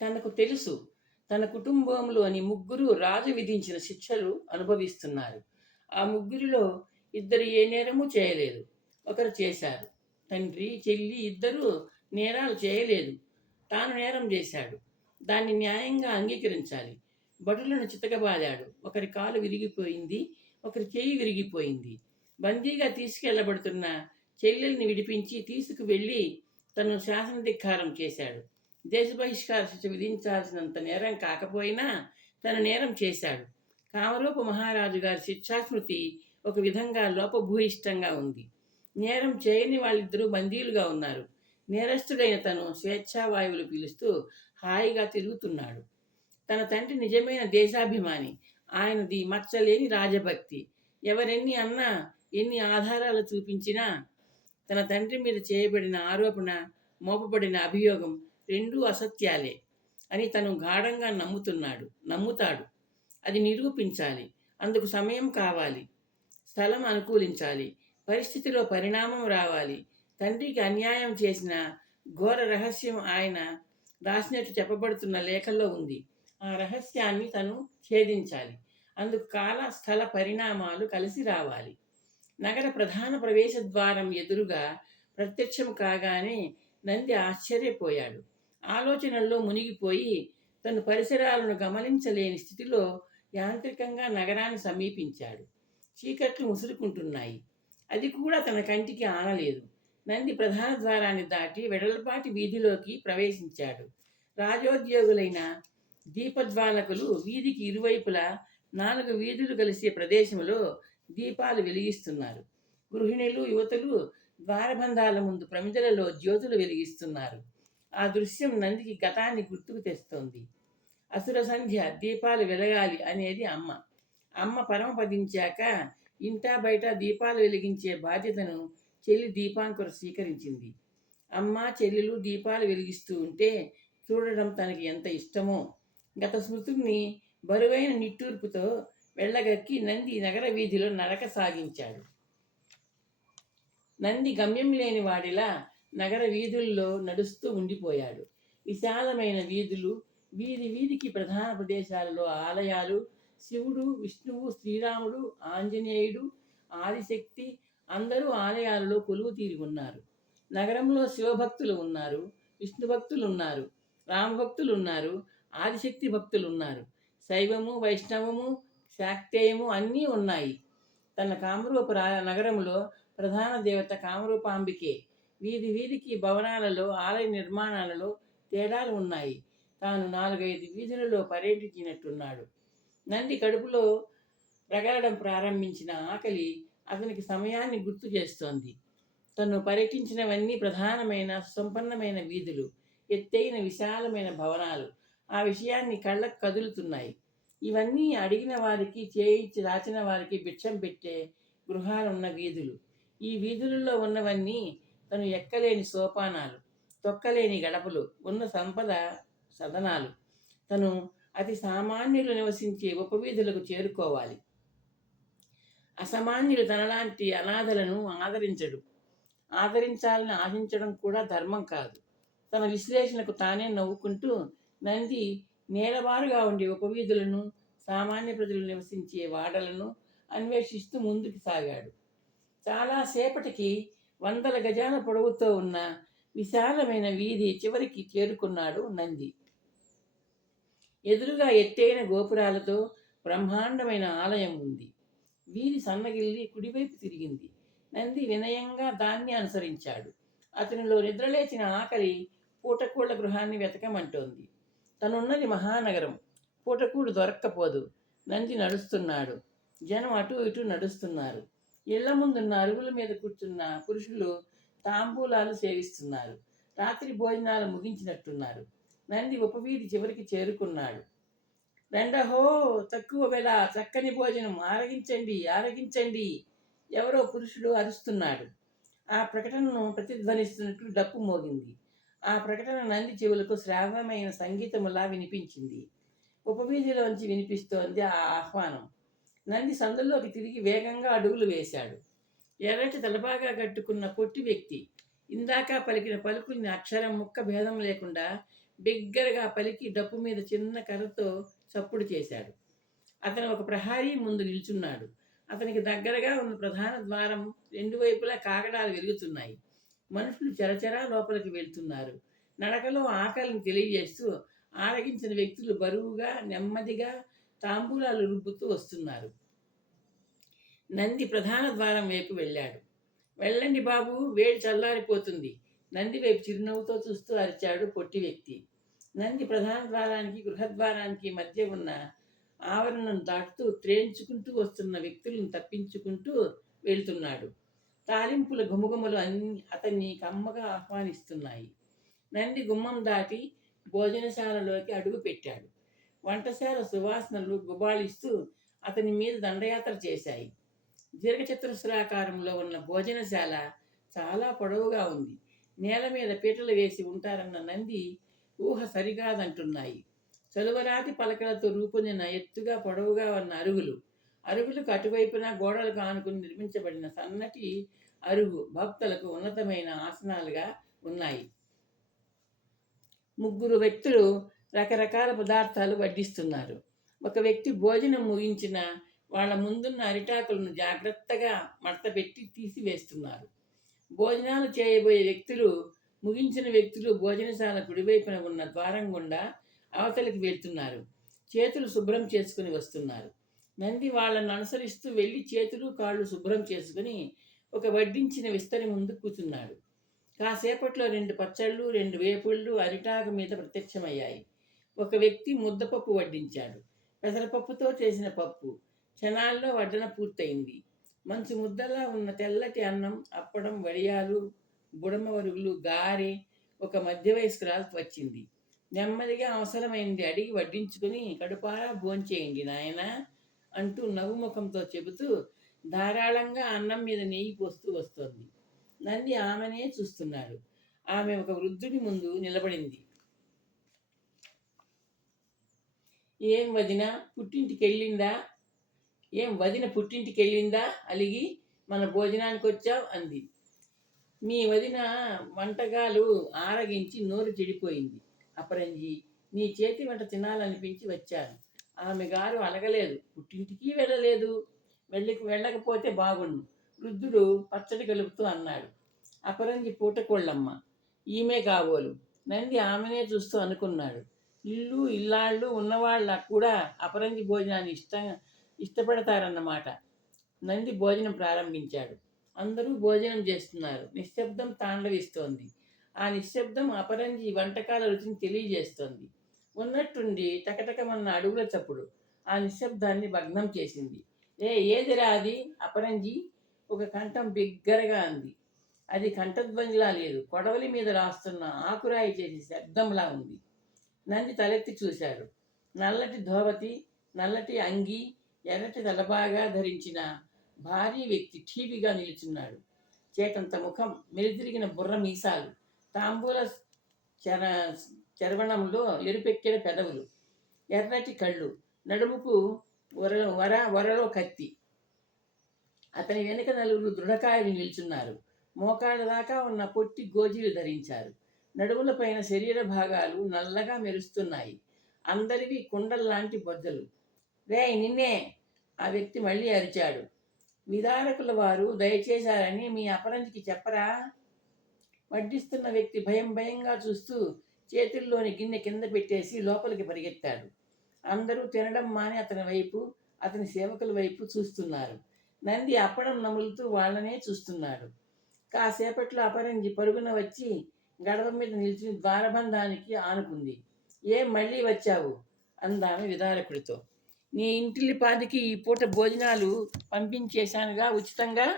తనకు తెలుసు తన కుటుంబంలోని ముగ్గురు రాజు విధించిన శిక్షలు అనుభవిస్తున్నారు. ఆ ముగ్గురిలో ఇద్దరు ఏ నేరము చేయలేదు, ఒకరు చేశారు. తండ్రి చెల్లి ఇద్దరూ నేరాలు చేయలేదు, తాను నేరం చేశాడు. దాన్ని న్యాయంగా అంగీకరించాలి. భటులను చితకబాదాడు. ఒకరి కాలు విరిగిపోయింది, ఒకరి చేయి విరిగిపోయింది. బందీగా తీసుకెళ్లబడుతున్న చెల్లెల్ని విడిపించి తీసుకువెళ్ళి తను శాసనధిక్కారం చేశాడు. దేశ బహిష్కార శిక్ష విధించాల్సినంత నేరం కాకపోయినా తను నేరం చేశాడు. కామరూప మహారాజు గారి శిక్షాస్మృతి ఒక విధంగా లోపభూయిష్టంగా ఉంది. నేరం చేయని వాళ్ళిద్దరూ బందీలుగా ఉన్నారు. నేరస్తుడైన తను స్వేచ్ఛావాయువులు పీలుస్తూ హాయిగా తిరుగుతున్నాడు. తన తండ్రి నిజమైన దేశాభిమాని. ఆయనది మచ్చలేని రాజభక్తి. ఎవరెన్ని అన్నా, ఎన్ని ఆధారాలు చూపించినా తన తండ్రి మీద చేయబడిన ఆరోపణ, మోపబడిన అభియోగం రెండూ అసత్యాలే అని తను గాఢంగా నమ్ముతాడు. అది నిరూపించాలి. అందుకు సమయం కావాలి, స్థలం అనుకూలించాలి, పరిస్థితిలో పరిణామం రావాలి. తండ్రికి అన్యాయం చేసిన ఘోర రహస్యం ఆయన రాసినట్టు చెప్పబడుతున్న లేఖల్లో ఉంది. ఆ రహస్యాన్ని తను ఛేదించాలి. అందుకు కాల స్థల పరిణామాలు కలిసి రావాలి. నగర ప్రధాన ప్రవేశ ద్వారం ఎదురుగా ప్రత్యక్షం కాగానే నంది ఆశ్చర్యపోయాడు. ఆలోచనల్లో మునిగిపోయి తను పరిసరాలను గమనించలేని స్థితిలో యాంత్రికంగా నగరాన్ని సమీపించాడు. చీకట్లు ముసురుకుంటున్నాయి. అది కూడా తన కంటికి ఆనలేదు. నంది ప్రధాన ద్వారాన్ని దాటి వెడల్పాటి వీధిలోకి ప్రవేశించాడు. రాజోద్యోగులైన దీపజ్వాలకులు వీధికి ఇరువైపులా 4 వీధులు కలిసే ప్రదేశంలో దీపాలు వెలిగిస్తున్నారు. గృహిణులు, యువతులు ద్వారబంధాల ముందు ప్రమిదలలో జ్యోతులు వెలిగిస్తున్నారు. ఆ దృశ్యం నందికి గతాన్ని గుర్తుకు తెస్తోంది. అసుర సంధ్య, దీపాలు వెలగాలి అనేది అమ్మ పరమపదించాక ఇంటా బయట దీపాలు వెలిగించే బాధ్యతను చెల్లి దీపాంకుర స్వీకరించింది. అమ్మ చెల్లెలు దీపాలు వెలిగిస్తూ ఉంటే చూడడం తనకి ఎంత ఇష్టమో. గత స్మృతుల్ని బరువైన నిట్టూర్పుతో వెళ్ళగక్కి నంది నగర వీధిలో నడక సాగించాడు. నంది గమ్యం లేని వాడిలా నగర వీధుల్లో నడుస్తూ ఉండిపోయాడు. విశాలమైన వీధులు, వీధికి ప్రధాన ప్రదేశాలలో ఆలయాలు, శివుడు, విష్ణువు, శ్రీరాముడు, ఆంజనేయుడు, ఆదిశక్తి అందరూ ఆలయాలలో కొలువు తీరి ఉన్నారు. నగరంలో శివభక్తులు ఉన్నారు, విష్ణు భక్తులు ఉన్నారు, రామభక్తులు ఉన్నారు, ఆదిశక్తి భక్తులు ఉన్నారు. శైవము, వైష్ణవము, శాక్తేయము అన్నీ ఉన్నాయి. తన కామరూప నగరంలో ప్రధాన దేవత కామరూపాంబికే. వీధికి భవనాలలో, ఆలయ నిర్మాణాలలో తేడాలు ఉన్నాయి. తాను 4-5 వీధులలో పర్యటించినట్టున్నాడు. నంది కడుపులో రగలడం ప్రారంభించిన ఆకలి అతనికి సమయాన్ని గుర్తు చేస్తోంది. తను పర్యటించినవన్నీ ప్రధానమైన సుసంపన్నమైన వీధులు, ఎత్తైన విశాలమైన భవనాలు. ఆ విషయాన్ని కళ్ళకు కదులుతున్నాయి. ఇవన్నీ అడిగిన వారికి, చేయించి దాచిన వారికి భిక్షం పెట్టే గృహాలున్న వీధులు. ఈ వీధులలో ఉన్నవన్నీ తను ఎక్కలేని సోపానాలు, తొక్కలేని గడపలు, ఉన్న సంపద సదనాలు. తను అతి సామాన్యులు నివసించే ఉపవీధులకు చేరుకోవాలి. అసామాన్యులు తనలాంటి అనాథలను ఆదరించాలని ఆశించడం కూడా ధర్మం కాదు. తన విశ్లేషణకు తానే నవ్వుకుంటూ నంది నేలబారుగా ఉండే ఉపవీధులను, సామాన్య ప్రజలు నివసించే వాడలను అన్వేషిస్తూ ముందుకు సాగాడు. చాలాసేపటికి 100 గజాల పొడవుతో ఉన్న విశాలమైన వీధి చివరికి చేరుకున్నాడు నంది. ఎదురుగా ఎత్తైన గోపురాలతో బ్రహ్మాండమైన ఆలయం ఉంది. వీధి సన్నగిల్లి కుడివైపు తిరిగింది. నంది వినయంగా దాన్ని అనుసరించాడు. అతనిలో నిద్రలేచిన ఆకలి పూటకూళ్ళ గృహాన్ని వెతకమంటోంది. తనున్నది మహానగరం. పూటకూడు దొరక్కపోదు. నంది నడుస్తున్నాడు. జనం అటు ఇటు నడుస్తున్నారు. ఇళ్ల ముందున్న అరుగుల మీద కూర్చున్న పురుషులు తాంబూలాలు సేవిస్తున్నారు. రాత్రి భోజనాలు ముగించినట్టున్నారు. నంది ఉపవీధి చివరికి చేరుకున్నాడు. రెండహో, తక్కువ వెల, చక్కని భోజనం, ఆరగించండి ఎవరో పురుషుడు అరుస్తున్నాడు. ఆ ప్రకటనను ప్రతిధ్వనిస్తున్నట్లు డప్పు మోగింది. ఆ ప్రకటన నంది చెవులకు శ్రావ్యమైన సంగీతములా వినిపించింది. ఉపవీధిలోంచి వినిపిస్తోంది ఆ ఆహ్వానం. నంది సందులోకి తిరిగి వేగంగా అడుగులు వేశాడు. ఎర్రటి తలబాగా కట్టుకున్న పొట్టి వ్యక్తి ఇందాక పలికిన పలుకుల్ని అక్షరం ముక్క భేదం లేకుండా బిగ్గరగా పలికి డప్పు మీద చిన్న కర్రతో చప్పుడు చేశాడు. అతను ఒక ప్రహారీ ముందు నిల్చున్నాడు. అతనికి దగ్గరగా ఉన్న ప్రధాన ద్వారం రెండు వైపులా కాగడాలు వెలుగుతున్నాయి. మనుషులు చరచరా లోపలికి వెళ్తున్నారు. నడకలో ఆకలిని తెలియజేస్తూ ఆరగించిన వ్యక్తులు బరువుగా నెమ్మదిగా తాంబూలాలు రుబ్బుతూ వస్తున్నారు. నంది ప్రధాన ద్వారం వైపు వెళ్ళాడు. వెళ్ళండి బాబు, వేడి చల్లారిపోతుంది. నంది వైపు చిరునవ్వుతో చూస్తూ అరిచాడు పొట్టి వ్యక్తి. నంది ప్రధాన ద్వారానికి గృహద్వారానికి మధ్య ఉన్న ఆవరణను దాటుతూ త్రేంచుకుంటూ వస్తున్న వ్యక్తులను తప్పించుకుంటూ వెళ్తున్నాడు. తాలింపుల గుమగుమలు అతన్ని కమ్మగా ఆహ్వానిస్తున్నాయి. నంది గుమ్మం దాటి భోజనశాలలోకి అడుగు పెట్టాడు. వంటశాల సువాసనలు గుబాళిస్తూ అతని మీద దండయాత్ర చేశాయి. దీర్ఘచతురస్రాకారంలో ఉన్న భోజనశాల చాలా పొడవుగా ఉంది. నేల మీద పీటలు వేసి ఉంటారన్న నంది ఊహ సరికాదంటున్నాయి. చలువరాతి పలకలతో రూపొందిన ఎత్తుగా పొడవుగా ఉన్న అరుగులకు అటువైపున గోడలకు ఆనుకుని నిర్మించబడిన సన్నటి అరుగు భక్తులకు ఉన్నతమైన ఆసనాలుగా ఉన్నాయి. ముగ్గురు వ్యక్తులు రకరకాల పదార్థాలు వడ్డిస్తున్నారు. ఒక వ్యక్తి భోజనం ముగించిన వాళ్ళ ముందున్న అరిటాకులను జాగ్రత్తగా మడతపెట్టి తీసివేస్తున్నారు. భోజనాలు చేయబోయే వ్యక్తులు ముగించిన వ్యక్తులు భోజనశాల కుడివైపున ఉన్న ద్వారం గుండా అవతలికి వెళ్తున్నారు. చేతులు శుభ్రం చేసుకుని వస్తున్నారు. నంది వాళ్ళను అనుసరిస్తూ వెళ్ళి చేతులు కాళ్ళు శుభ్రం చేసుకుని ఒక వడ్డించిన విస్తరి ముందు కూర్చున్నాడు. కాసేపట్లో 2 పచ్చళ్ళు 2 వేపుళ్ళు అరిటాకు మీద ప్రత్యక్షమయ్యాయి. ఒక వ్యక్తి ముద్దపప్పు వడ్డించాడు. పెసరపప్పుతో చేసిన పప్పు. క్షణాల్లో వడ్డన పూర్తయింది. మంచు ముద్దలా ఉన్న తెల్లటి అన్నం, అప్పడం, వడియాలు, బుడమవరుగులు, గారె. ఒక మధ్య వయస్కురాలు వచ్చింది. నెమ్మదిగా అవసరమైంది అడిగి వడ్డించుకుని కడుపారా భోంచేయండి నాయనా అంటూ నవ్వుముఖంతో చెబుతూ ధారాళంగా అన్నం మీద నెయ్యి పోస్తూ వస్తోంది. నంది ఆమెనే చూస్తున్నాడు. ఆమె ఒక వృద్ధుడి ముందు నిలబడింది. ఏం వదిన పుట్టింటికెళ్ళిందా అలిగి మన భోజనానికి వచ్చావు అంది. మీ వదిన వంటకాలు ఆరగించి నోరు చెడిపోయింది అపరంజి. నీ చేతి వంట తినాలనిపించి వచ్చాను. ఆమె గారు అలగలేదు. పుట్టింటికి వెళ్ళలేదు. వెళ్ళకపోతే బాగుండు వృద్ధుడు పచ్చడి కలుపుతూ అన్నాడు. అపరంజి పూటకోళ్ళమ్మ, ఈమె కాబోలు. నంది ఆమెనే చూస్తూ అనుకున్నాడు. ఇల్లు ఇల్లాళ్ళు ఉన్నవాళ్ళ కూడా అపరంజి భోజనాన్ని ఇష్టపడతారన్నమాట. నంది భోజనం ప్రారంభించాడు. అందరూ భోజనం చేస్తున్నారు. నిశ్శబ్దం తాండవిస్తోంది. ఆ నిశ్శబ్దం అపరంజి వంటకాల రుచిని తెలియజేస్తోంది. ఉన్నట్టుండి టకటకమన్న అడుగుల చప్పుడు ఆ నిశ్శబ్దాన్ని భగ్నం చేసింది. ఏదిరా అది అపరంజి? ఒక కంఠం బిగ్గరగా అంది. అది కంఠధ్వనిలా లేదు, కొడవలి మీద రాస్తున్న ఆకురాయి చేసే శబ్దంలా ఉంది. నంది తలెత్తి చూశాడు. నల్లటి ధోవతి, నల్లటి అంగి, ఎర్రటి తలబాగా ధరించిన భారీ వ్యక్తి ఠీవిగా నిలుచున్నాడు. చేటంత ముఖం, మెలితిరిగిన బుర్ర మీసాలు, తాంబూల చర్వణంలో ఎరుపెక్కిన పెదవులు, ఎర్రటి కళ్ళు, నడుముకు వరలో కత్తి. అతని వెనుక 4 దృఢకాయలు నిల్చున్నారు. మోకాళ్ళ దాకా ఉన్న పొట్టి గోజీలు ధరించారు. నడుముల పైన శరీర భాగాలు నల్లగా మెరుస్తున్నాయి. అందరివి కుండల్లాంటి బొజ్జలు. నిన్నే! ఆ వ్యక్తి మళ్ళీ అరిచాడు. విదారకుల వారు దయచేశారని మీ అపరంజికి చెప్పరా? వడ్డిస్తున్న వ్యక్తి భయంగా చూస్తూ చేతుల్లోని గిన్నె కింద పెట్టేసి లోపలికి పరిగెత్తాడు. అందరూ తినడం మాని అతని వైపు, అతని సేవకుల వైపు చూస్తున్నారు. నంది అప్పడం నములుతూ వాళ్ళనే చూస్తున్నాడు. కాసేపట్లో అపరంజి పరుగున వచ్చి గడప మీద నిలిచి ద్వారబంధానికి ఆనుకుంది. ఏం మళ్ళీ వచ్చావు అందామె విదారకుడితో. నీ ఇంటిల్లిపాదికి ఈ పూట భోజనాలు పంపించేశానుగా ఉచితంగా.